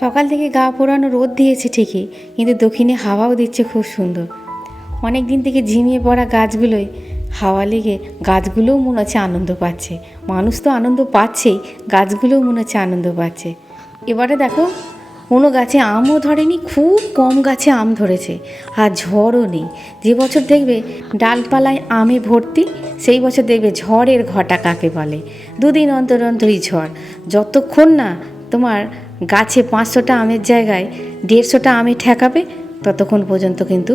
সকাল থেকে গা পোড়ানো রোদ দিয়েছে ঠিকই, কিন্তু দক্ষিণে হাওয়াও দিচ্ছে খুব সুন্দর। অনেক দিন থেকে ঝিমিয়ে পড়া গাছগুলোয় হাওয়া লেগে গাছগুলোও মনে হচ্ছে আনন্দ পাচ্ছে। মানুষ তো আনন্দ পাচ্ছেই, গাছগুলোও মনে হচ্ছে আনন্দ পাচ্ছে। এবারে দেখো, কোনো গাছে আমও ধরেনি, খুব কম গাছে আম ধরেছে, আর ঝড়ও নেই। যে বছর দেখবে ডালপালায় আমে ভর্তি, সেই বছর দেখবে ঝড়ের ঘটা কাকে বলে? দুদিন অন্তর অন্তরই ঝড়, যতক্ষণ না তোমার গাছে পাঁচশোটা আমের জায়গায় দেড়শোটা আমে ঠেকাবে, ততক্ষণ পর্যন্ত কিন্তু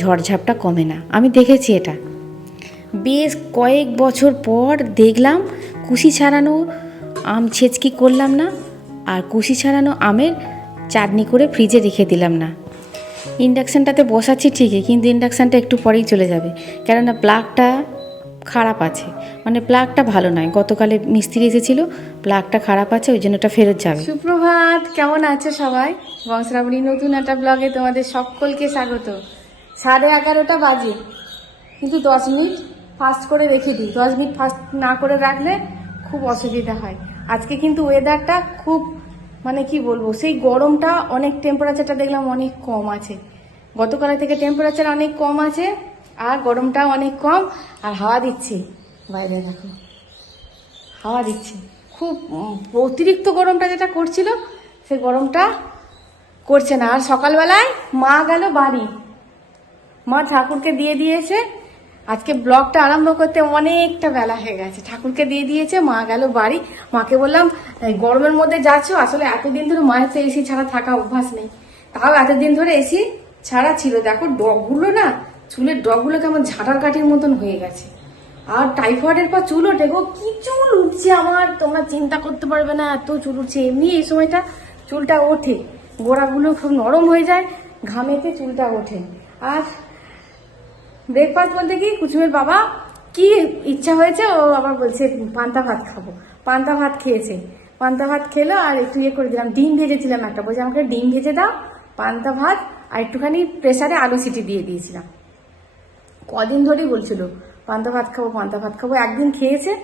ঝড়ঝাপটা কমে না। আমি দেখেছি এটা। বেশ কয়েক বছর পর দেখলাম কুশি ছাড়ানো আম ছেচকি করলাম না, আর কুশি ছাড়ানো আমের চাটনি করে ফ্রিজে রেখে দিলাম না। ইন্ডাকশানটাতে বসাচ্ছি ঠিকই, কিন্তু ইন্ডাকশানটা একটু পরেই চলে যাবে, কেননা প্লাগটা খারাপ আছে। মানে প্লাগটা ভালো নয়। গতকালে মিস্ত্রি এসেছিল প্লাগটা খারাপ আছে, ওই জন্য ওটা ফেরত যাবে। সুপ্রভাত, কেমন আছে সবাই? বংশরাবণী নতুন একটা ব্লগে তোমাদের সকলকে স্বাগত। সাড়ে এগারোটা বাজে, কিন্তু দশ মিনিট ফাস্ট করে রেখে দিই। দশ মিনিট ফাস্ট না করে রাখলে খুব অসুবিধা হয়। আজকে কিন্তু ওয়েদারটা খুব মানে কি বলব, সেই গরমটা অনেক টেম্পারেচারটা দেখলাম অনেক কম আছে। গতকালের থেকে টেম্পারেচার অনেক কম আছে। আর গরমটা অনেক কম, আর হাওয়া দিচ্ছে। বাইরে দেখো, হাওয়া দিচ্ছে। খুব অতিরিক্ত গরমটা যেটা করছিল, সে গরমটা করছে না। আর সকালবেলায় মা গেল বাড়ি। মা ঠাকুরকে দিয়ে দিয়েছে। আজকে ব্লগটা আরম্ভ করতে অনেকটা বেলা হয়ে গেছে। ঠাকুরকে দিয়ে দিয়েছে, মা গেল বাড়ি। মাকে বললাম গরমের মধ্যে যাচ্ছ, আসলে এতদিন ধরে মায়ের তো এসি ছাড়া থাকা অভ্যাস নেই। তাও এতদিন ধরে এসি ছাড়া ছিল। দেখো, ডগগুলো না চুলের ডগগুলো কেমন ঝাঁটার কাঠির মতন হয়ে গেছে। আর টাইফয়েডের পর চুল ওঠে গো, কি চুল উঠছে আমার? তোমরা চিন্তা করতে পারবে না, এত চুল উঠছে। এমনি এই সময়টা চুলটা ওঠে, গোড়াগুলো খুব নরম হয়ে যায়, ঘামেতে চুলটা ওঠে। আর ব্রেকফাস্ট বলতে কি, কুচুমের বাবা কি ইচ্ছা হয়েছে, ও আবার বলছে, পান্তা ভাত খাব। পান্তা ভাত খেয়েছে। পান্তা ভাত খেলো আর একটু ইয়ে করে দিলাম, ডিম ভেজেছিলাম একটা। বলছে, আমাকে ডিম ভেজে দাও, পান্তা ভাত আর একটুখানি প্রেসারে আলু সিটি দিয়ে দিয়েছিলাম। কদিন ধরেই বলছিল, পান্তা ভাত খাব, পান্তা ভাত খাব। একদিন খেয়েছে,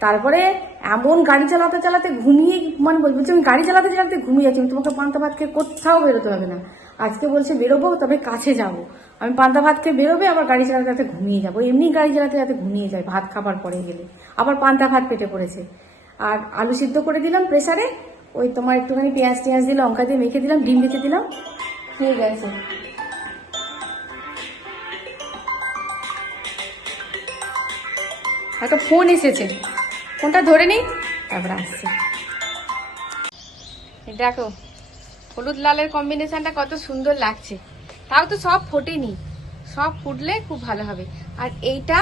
তারপরে এমন গাড়ি চালাতে চালাতে ঘুমিয়ে মানে বল- বলছে, আমি গাড়ি চালাতে চালাতে ঘুমিয়ে যাচ্ছি তোমাকে পান্তা ভাত খেয়ে কোথাও বেরোতে হবে না। আজকে বলছে, বেরোবো, তবে কাছে যাব। আমি পান্তা ভাত খেয়ে বেরোবে, আবার গাড়ি চালাতে চালাতে ঘুমিয়ে যাব। এমনি গাড়ি চালাতে চালাতে ঘুমিয়ে যায়, ভাত খাবার পরে গেলে। আবার পান্তা ভাত পেটে পড়েছে। আর আলু সিদ্ধ করে দিলাম প্রেসারে, ওই তোমার একটুখানি পেঁয়াজ টেঁয়াজ দিয়ে লঙ্কা দিয়ে মেখে দিলাম, ডিম বেঁচে দিলাম খেয়ে গেছে। একটা ফোন এসেছে। ফোনটা ধরে নিই তারপরে আসছে। দেখো, হলুদ লালের কম্বিনেশনটা কত সুন্দর লাগছে। তাও তো সব ফোটেনি। সব ফুটলে খুব ভালো হবে। আর এইটা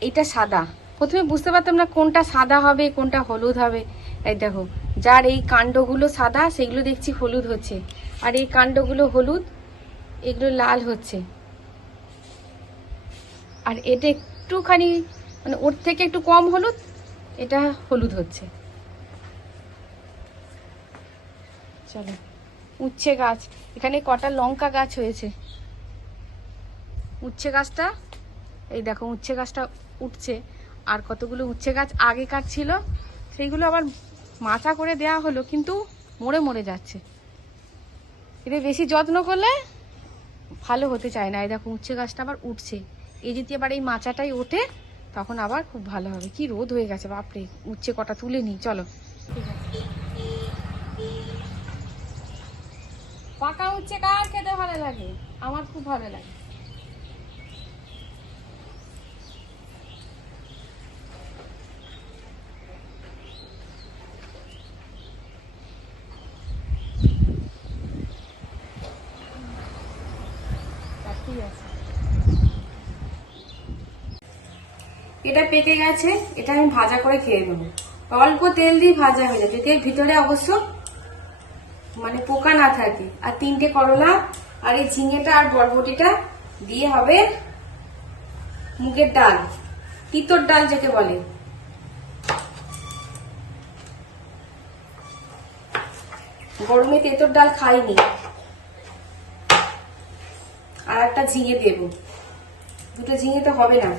এইটা সাদা। প্রথমে বুঝতে পারতাম না কোনটা সাদা হবে, কোনটা হলুদ হবে। এই দেখো, যার এই কাণ্ডগুলো সাদা, সেগুলো দেখছি হলুদ হচ্ছে। আর এই কাণ্ডগুলো হলুদ, এগুলো লাল হচ্ছে। আর এটা একটুখানি মানে ওর থেকে একটু কম হলুদ, এটা হলুদ হচ্ছে। চলো, উচ্ছে গাছ। এখানে কটা লঙ্কা গাছ হয়েছে। উচ্ছে গাছটা, এই দেখো, উচ্ছে গাছটা উঠছে। আর কতগুলো উচ্ছে গাছ আগেকার ছিল, সেইগুলো আবার মাচা করে দেয়া হলো, কিন্তু মরে মরে যাচ্ছে। এদের বেশি যত্ন করলে ভালো হতে চায় না। এই দেখো, উচ্ছে গাছটা আবার উঠছে। এই যদি আবার এই মাচাটাই ওঠে। তখন আবার খুব ভালো হবে। কি রোদ হয়ে গেছে, বাপরে। উচ্ছে কটা তুলে নি চলো। পাকা উচ্ছে কার খেতে ভালো লাগে? আমার খুব ভালো লাগে বাকি আছে এটা পেকে গেছে, এটা আমি ভাজা করে খেয়ে নেব। অল্প তেল দিয়ে ভাজা হয়ে যাবে। এর ভিতরে অবশ্য মানে পোকা না থাকে। আর তিনটে করলা আর এই ঝিঙেটা আর বরবটিটা দিয়ে হবে মুগের ডাল, তিতর ডাল যেকে বলে। গরমে তেতর ডাল খাইনি। আর একটা ঝিঙে দেবো। দুটো ঝিঙে তো হবে না।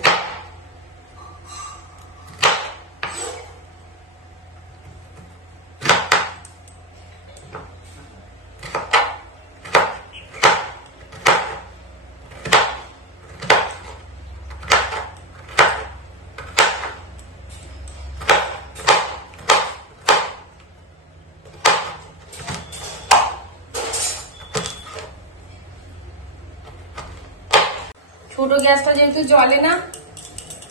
ছোট গ্যাসটা যেহেতু জ্বলে না,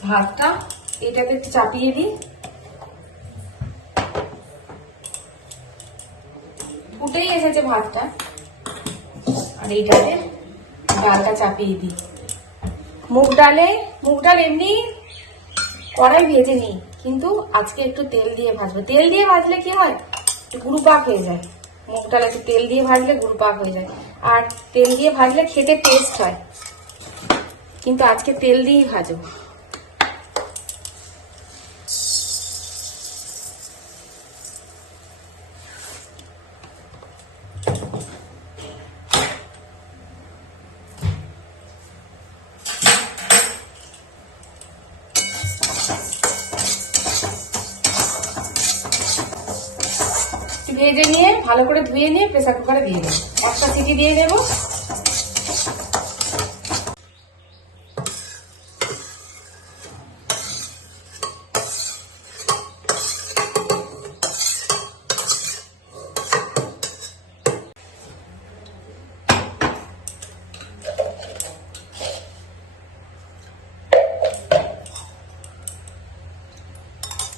ভাতটা এটাতে একটু চাপিয়ে দিই। ফুটেই এসেছে ভাতটা। আর এইটাতে ডালটা চাপিয়ে দিই। মুগ ডালে, মুগ ডাল এমনি কড়াই ভেজে নিই, কিন্তু আজকে একটু তেল দিয়ে ভাজবো। তেল দিয়ে ভাজলে কি হয়? গুরু পাক হয়ে যায়। মুগ ডাল একটু তেল দিয়ে ভাজলে গুরু পাক হয়ে যায়। আর তেল দিয়ে ভাজলে খেতে টেস্ট হয়। কিন্তু আজকে তেল দিয়েই ভাজবো ভেজে নিয়ে, ভালো করে ধুয়ে নিয়ে প্রেসার কুকারে দিয়ে দেবো। একটা সিটি দিয়ে দেবো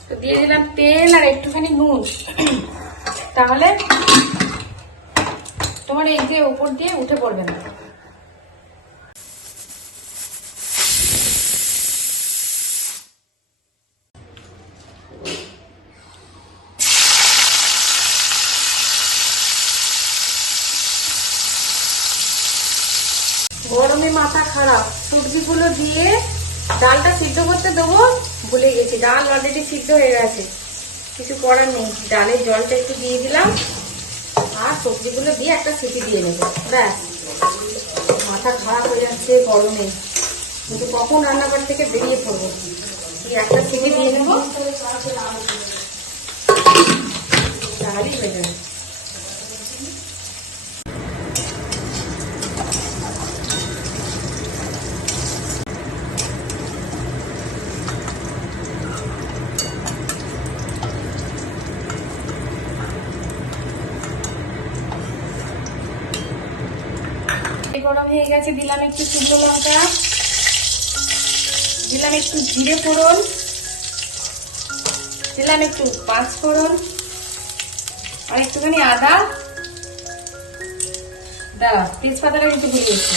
তো দিয়ে দিলাম তেল আর একটুখানি নুন তাহলে তোমার এই যে উপর দিয়ে উঠে পড়বে না। গরমে মাথা খারাপ। সবজিগুলো দিয়ে ডালটা সিদ্ধ করতে দেবো, ভুলে গেছি। ডাল অলরেডি সিদ্ধ হয়ে গেছে। কিছু করার নেই। ডালের জলটা একটু দিয়ে দিলাম। আর সবজিগুলো দিয়ে একটা সিটি দিয়ে নেব। ব্যাস। মাথা খারাপ হয়ে যাচ্ছে গরমে। কিন্তু কখন রান্নাঘর থেকে বেরিয়ে পড়ব? একটা সিটি দিয়ে নেব। তাহলেই হয়ে যাবে গরম হয়ে গেছে। দিলাম একটু শুকনো লঙ্কা। দিলাম একটু জিরে ফোড়ন। দিলাম একটু পাঁচ ফোড়ন। আর একটুখানি আদা। দাঁড়া, তেজপাতাটা কিন্তু ভুলে গেছি।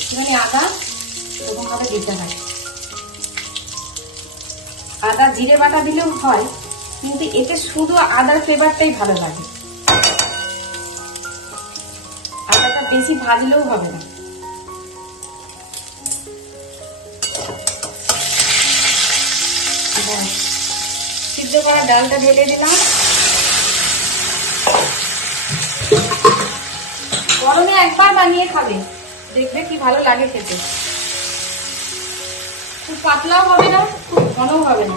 একটুখানি আদা এরকম ভাবে দিতে হয়। আদা জিরে বাটা দিলেও হয়, কিন্তু এতে শুধু আদার ফ্লেভারটাই ভালো লাগে। বেশি ভাজলেও হবে না। সিদ্ধ করা ডালটা ঢেলে দিলাম। গরমে একবার বানিয়ে খাবে। দেখবে কি ভালো লাগে খেতে। খুব পাতলাও হবে না, খুব ঘনও হবে না।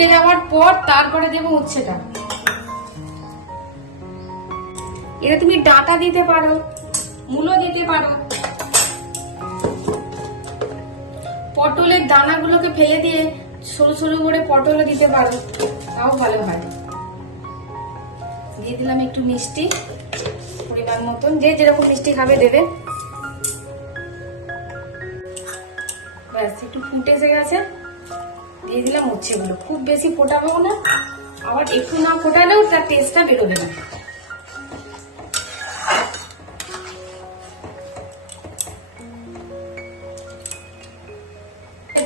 ফুটে যাওয়ার পর তারপরে দেবো উচ্ছেটা। এটা তুমি ডাটা দিতে পারো মূলো দিতে পারো। পটলের দানাগুলোকে ফেলে দিয়ে সরু সরু করে পটলও দিতে পারো, তাও ভালো হয়। দিয়ে দিলাম একটু মিষ্টি, পরিমাণ মতন, যে যেরকম মিষ্টি খাবে দেবে। ব্যাস, একটু ফুটে এসে গেছে। দিয়ে দিলাম উচ্ছেগুলো। খুব বেশি ফোটাবো না। আবার একটু না ফোটালেও তার টেস্টটা বেরোবে না।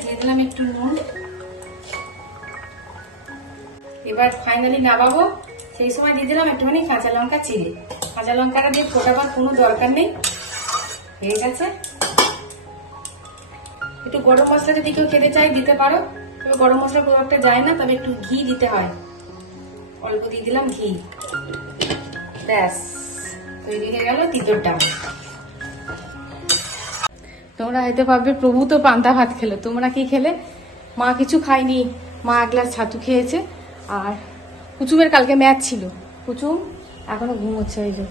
দিয়ে দিলাম একটু নুন। এবার ফাইনালি নামাবো। সেই সময় দিয়ে দিলাম একটুখানি কাঁচা লঙ্কা চিড়ে। কাঁচা লঙ্কাটা দিয়ে ফোটাবার কোনো দরকার নেই। হয়ে গেছে। একটু গরম মশলা যদি কেউ খেতে চাই দিতে পারো। গরম মশলা খুব একটা যায় না, তবে একটু ঘি দিতে হয়। অল্প দিয়ে দিলাম ঘি। ব্যাস, তৈরি হয়ে গেল তিতর ডাল। তোমরা হয়তো ভাববে, প্রভু তো পান্তা ভাত খেলো, তোমরা কি খেলে? মা কিছু খায়নি, মা এক গ্লাস ছাতু খেয়েছে, আর কুচুমের কালকে ম্যাচ ছিল। কুচুম এখনও ঘুমোচ্ছে এই যে।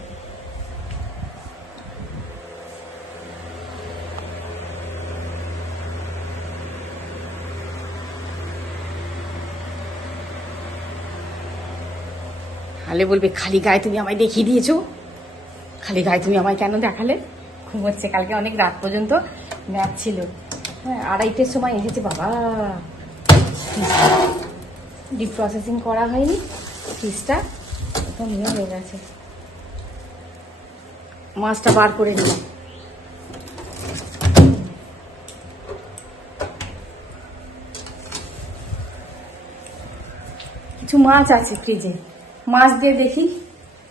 তাহলে বলবে, খালি গায়ে তুমি আমায় দেখিয়ে দিয়েছ। খালি গায়ে তুমি আমায় কেন দেখালে? ঘুমোচ্ছে কালকে অনেক রাত পর্যন্ত ম্যাচ ছিল। হ্যাঁ আড়াইটের সময় এসেছে, বাবা। ডিপ প্রসেসিং করা হয়নি। ফিসটা একদম ইয়ে হয়ে গেছে। মাছটা বার করে নিলাম কিছু মাছ আছে ফ্রিজে মাছ দিয়ে দেখি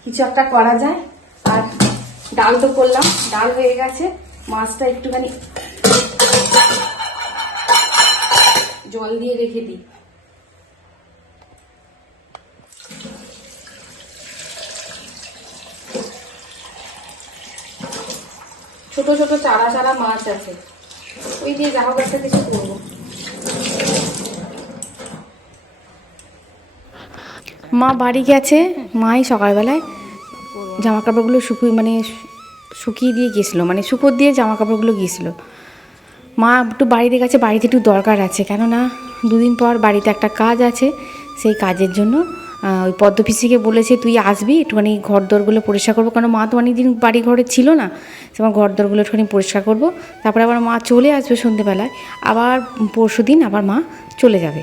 কিছু একটা করা যায়। আর ডাল তো করলাম, ডাল হয়ে গেছে। মাছটা একটুখানি জল দিয়ে রেখে দিই। ছোট ছোট চারা চারা মাছ আছে। ওই দিয়ে যা হোক একটা কিছু করব। মা বাড়ি গেছে, মাই সকালবেলায় জামা কাপড়গুলো শুকিয়ে মানে শুকিয়ে দিয়ে গেছিল মানে শুকোর দিয়ে জামা কাপড়গুলো গিয়েছিল মা একটু বাড়িতে গেছে, বাড়িতে একটু দরকার আছে, কেননা দুদিন পর বাড়িতে একটা কাজ আছে, সেই কাজের জন্য ওই পদ্মপিসিকে বলেছে, তুই আসবি, একটুখানি ঘর দরগুলো পরিষ্কার করব। কারণ মা তো অনেকদিন বাড়ি ঘরে ছিল না আমার ঘর দরগুলো একটুখানি পরিষ্কার করব। তারপরে আবার মা চলে আসবে সন্ধেবেলায়, আবার পরশু দিন আবার মা চলে যাবে।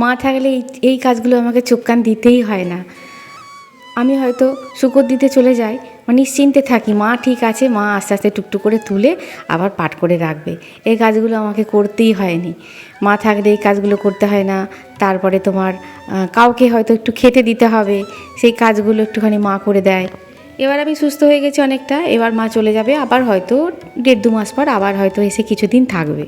মা থাকলে এই কাজগুলো আমাকে চোখ কান দিতেই হয় না। আমি হয়তো শুকর দিতে চলে যাই মানে নিশ্চিন্তে থাকি, মা ঠিক আছে, মা আস্তে আস্তে টুকটুক করে তুলে আবার পাট করে রাখবে। এই কাজগুলো আমাকে করতেই হয়নি। মা থাকলে এই কাজগুলো করতে হয় না, তারপরে তোমার কাউকে হয়তো একটু খেতে দিতে হবে, সেই কাজগুলো একটুখানি মা করে দেয়। এবার আমি সুস্থ হয়ে গেছি অনেকটা, এবার মা চলে যাবে, আবার হয়তো দেড় দু মাস পর আবার হয়তো এসে কিছুদিন থাকবে।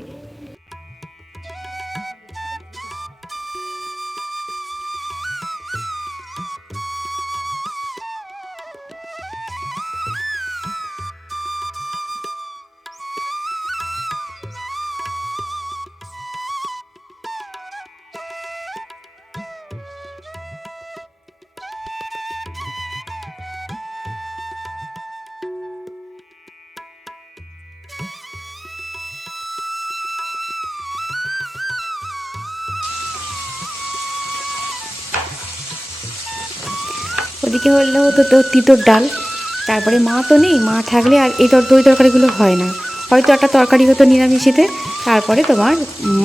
ওদিকে হলে তো তিতোর ডাল। তারপরে মা তো নেই, মা থাকলে আর এই দই তরকারিগুলো হয় না। হয়তো একটা তরকারি হতো নিরামিষিতে, তারপরে তোমার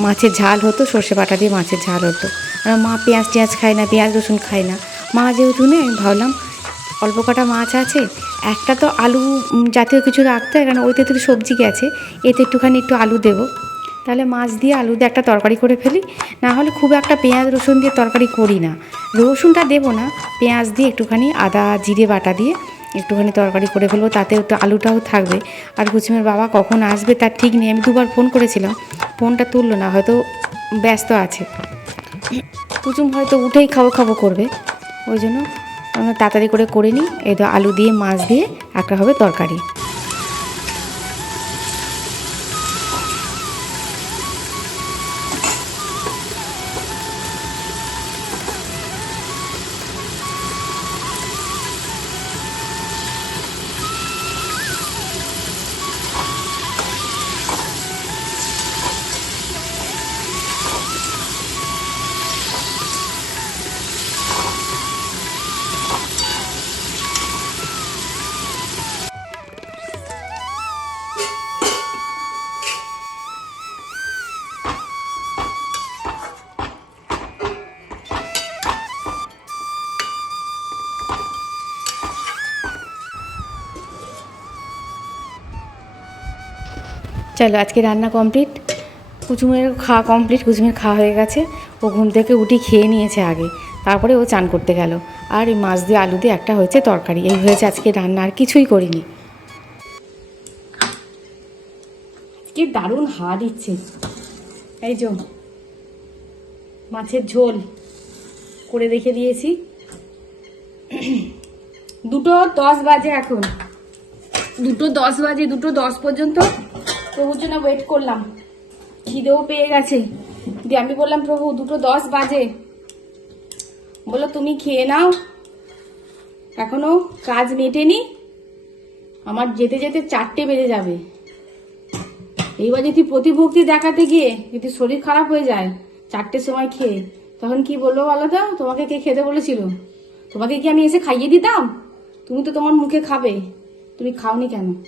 মাছের ঝাল হতো, সর্ষে বাটা দিয়ে মাছের ঝাল হতো। আর মা পেঁয়াজ টেঁয়াজ খায় না, পেঁয়াজ রসুন খায় না। মা যেহেতু নেই, আমি ভাবলাম অল্প কটা মাছ আছে, একটা তো আলু জাতীয় কিছু রাখতে হয়, কারণ ওইতে তো সবজি গেছে, এতে একটুখানি একটু আলু দেবো। তাহলে মাছ দিয়ে আলু দিয়ে একটা তরকারি করে ফেলি। না হলে খুব একটা পেঁয়াজ, রসুন দিয়ে তরকারি করি না। রসুনটা দেবো না, পেঁয়াজ দিয়ে একটুখানি আদা, জিরে, বাটা দিয়ে একটুখানি তরকারি করে ফেলব। তাতে একটু আলুটাও থাকবে। আর কুচুমের বাবা কখন আসবে তার ঠিক নেই। আমি দুবার ফোন করেছিলাম, ফোনটা তুললো না, হয়তো ব্যস্ত আছে। কুচুম হয়তো উঠেই খাব খাব করবে। ওই জন্য আমরা তাড়াতাড়ি করে করে নিই। এই তো আলু দিয়ে, মাছ দিয়ে একটা হবে তরকারি। চলো, আজকে রান্না কমপ্লিট কুচুমের খাওয়া কমপ্লিট কুচুমের খাওয়া হয়ে গেছে। ও ঘুম থেকে উঠি খেয়ে নিয়েছে আগে। তারপরে ও চান করতে গেল। আর এই মাছ দিয়ে আলু দিয়ে একটা হয়েছে তরকারি। এই হয়েছে আজকে রান্না, আর কিছুই করিনি। কি দারুণ হাওয়া দিচ্ছে। এই যে, মাছের ঝোল করে রেখে দিয়েছি। দুটো দশ বাজে এখন। দুটো দশ বাজে, দুটো দশ পর্যন্ত। প্রভুর জন্য ওয়েট করলাম। খিদেও পেয়ে গেছে। দিয়ে আমি বললাম, প্রভু, দুটো দশ বাজে। বলল, তুমি খেয়ে নাও। এখনও কাজ মেটেনি। আমার যেতে যেতে চারটে বেজে যাবে। এইবার যদি প্রতিভক্তি দেখাতে গিয়ে যদি শরীর খারাপ হয়ে যায় চারটের সময় খেয়ে, তখন কি বলব বলো তো? তোমাকে কে খেতে বলেছিল? তোমাকে কি আমি এসে খাইয়ে দিতাম? তুমি তো তোমার মুখে খাবে। তুমি খাওনি কেন?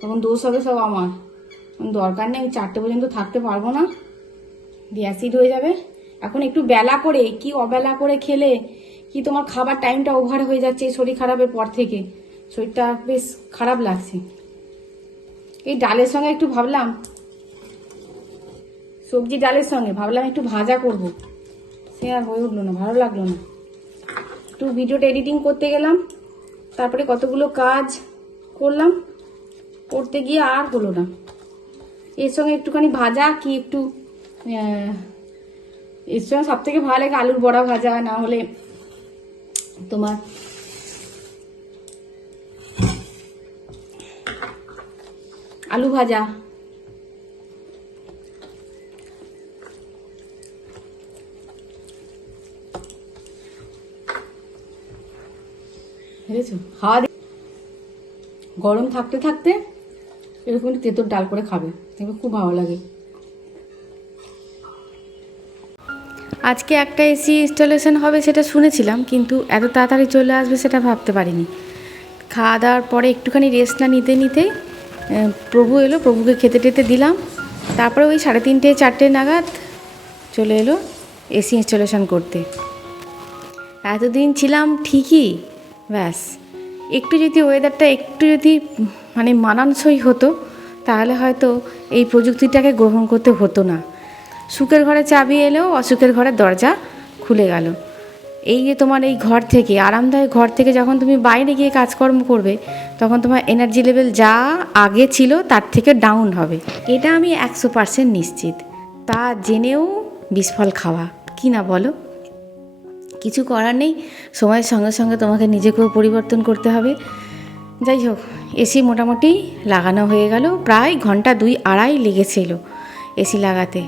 তখন দোষ হবে সব আমার। দরকার নেই, চারটে পর্যন্ত থাকতে পারব না। দিয়ে অ্যাসিড হয়ে যাবে। এখন একটু বেলা করে, কি অবেলা করে খেলে, কি তোমার খাবার টাইমটা ওভার হয়ে যাচ্ছে, শরীর খারাপের পর থেকে। শরীরটা বেশ খারাপ লাগছে। এই ডালের সঙ্গে একটু ভাবলাম, সবজি ডালের সঙ্গে ভাবলাম একটু ভাজা করব। সে আর হয়ে উঠল না, ভালো লাগল না। একটু ভিডিওটা এডিটিং করতে গেলাম, তারপরে কতগুলো কাজ করলাম, করতে গিয়ে আর হলো না। এর সঙ্গে একটুখানি ভাজা, কি একটু এর সঙ্গে সব থেকে ভালো লাগে আলুর বড়া ভাজা, না হলে তোমার আলু ভাজা। গরম থাকতে থাকতে এরকম একটু তেঁতোর ডাল করে খাবে। দেখবে খুব ভালো লাগে। আজকে একটা এসি ইনস্টলেশন হবে সেটা শুনেছিলাম, কিন্তু এত তাড়াতাড়ি চলে আসবে সেটা ভাবতে পারিনি। খাওয়া দাওয়ার পরে একটুখানি রেস্ট না নিতে নিতেই প্রভু এলো, প্রভুকে খেতে টেতে দিলাম। তারপরে ওই সাড়ে তিনটে, চারটে নাগাদ চলে এলো এসি ইনস্টলেশন করতে। এতদিন ছিলাম ঠিকই, ব্যাস। একটু যদি ওয়েদারটা একটু যদি মানে মানানসই হতো, তাহলে হয়তো এই প্রযুক্তিটাকে গ্রহণ করতে হতো না। সুখের ঘরে চাবি এলেও অসুখের ঘরের দরজা খুলে গেল। এই যে তোমার এই ঘর থেকে, আরামদায়ক ঘর থেকে যখন তুমি বাইরে গিয়ে কাজকর্ম করবে, তখন তোমার এনার্জি লেভেল যা আগে ছিল তার থেকে ডাউন হবে। এটা আমি একশো পার্সেন্ট নিশ্চিত। তা জেনেও বিস্ফল খাওয়া, কি না বলো? কিছু করার নেই, সময়ের সঙ্গে সঙ্গে তোমাকে নিজেকেও পরিবর্তন করতে হবে। যাই হোক, এসি মোটামুটি লাগানো হয়ে গেল। প্রায় ঘণ্টা দুই আড়াই লেগেছিল এসি লাগাতে।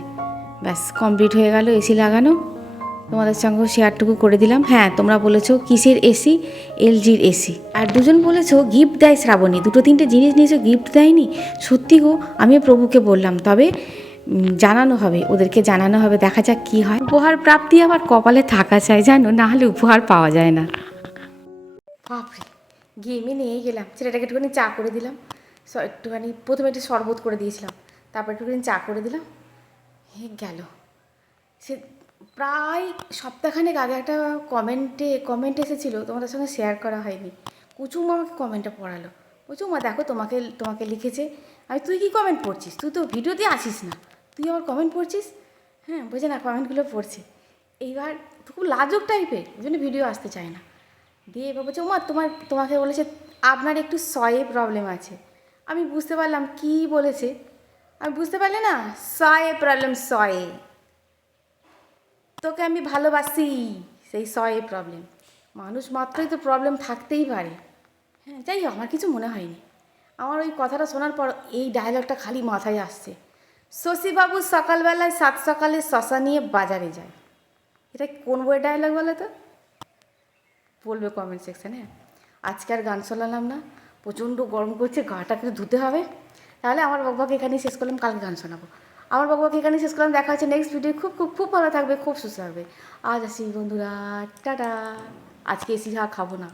ব্যাস কমপ্লিট হয়ে গেল এসি লাগানো। তোমাদের সঙ্গে শেয়ারটুকু করে দিলাম। হ্যাঁ তোমরা বলেছ কিসের এসি? এলজির এসি। আর দুজন বলেছ গিফট দেয় শ্রাবণী। দুটো তিনটে জিনিস নিয়েছো গিফট দেয়নি? সত্যি গো, আমি প্রভুকে বললাম। তবে জানানো হবে, ওদেরকে জানানো হবে, দেখা যাক কি হয়। উপহার প্রাপ্তি আবার কপালে থাকা চাই, জানো? না হলে উপহার পাওয়া যায় না। গেমে নিয়ে গেলাম। ছেলেটাকে একটুখানি চা করে দিলাম। একটুখানি প্রথমে একটু শরবত করে দিয়েছিলাম। তারপর একটুখানি চা করে দিলাম। হে গেল। সে প্রায় সপ্তাহখানেক আগে একটা কমেন্টে কমেন্ট এসেছিল, তোমাদের সঙ্গে শেয়ার করা হয়নি। কুচুম আমাকে কমেন্টটা পড়ালো। কুচুমা, দেখো তোমাকে তোমাকে লিখেছে। আমি, তুই কি কমেন্ট পড়ছিস? তুই তো ভিডিওতে আসিস না। তুই আমার কমেন্ট পড়ছিস? হ্যাঁ বোঝে না কমেন্টগুলো পড়ছে। এইবার খুব লাজুক টাইপের ওই জন্য ভিডিও আসতে চায় না। দিয়ে এবার বলছে উমা তোমার, তোমাকে বলেছে, আপনার একটু সয়ে প্রবলেম আছে। আমি বুঝতে পারলাম কি বলেছে। আমি বুঝতে পারলে না, সয়ে প্রবলেম সয়ে। তোকে আমি ভালোবাসি, সেই সয়ে প্রবলেম মানুষ মাত্রই তো প্রবলেম থাকতেই পারে। হ্যাঁ যাই হোক, আমার কিছু মনে হয়নি। আমার ওই কথাটা শোনার পর এই ডায়লগটা খালি মাথায় আসছে। শশীবাবু সকালবেলায় সাত সকালে শশা নিয়ে বাজারে যায়। এটা কোন বইয়ের ডায়লগ বলো তো? বলবে কমেন্ট সেকশানে আজকে আর গান শোনালাম না, প্রচণ্ড গরম করছে গাটাকে ধুতে হবে। তাহলে আমার বাবাকে এখানেই শেষ করলাম, কালকে গান শোনাবো। আমার বাবাকে এখানেই শেষ করলাম, দেখা হচ্ছে নেক্সট ভিডিও খুব খুব খুব ভালো থাকবে, খুব সুস্থ থাকবে। আজ আসি বন্ধুরা, টাটা। আজকে এসি যা খাব না।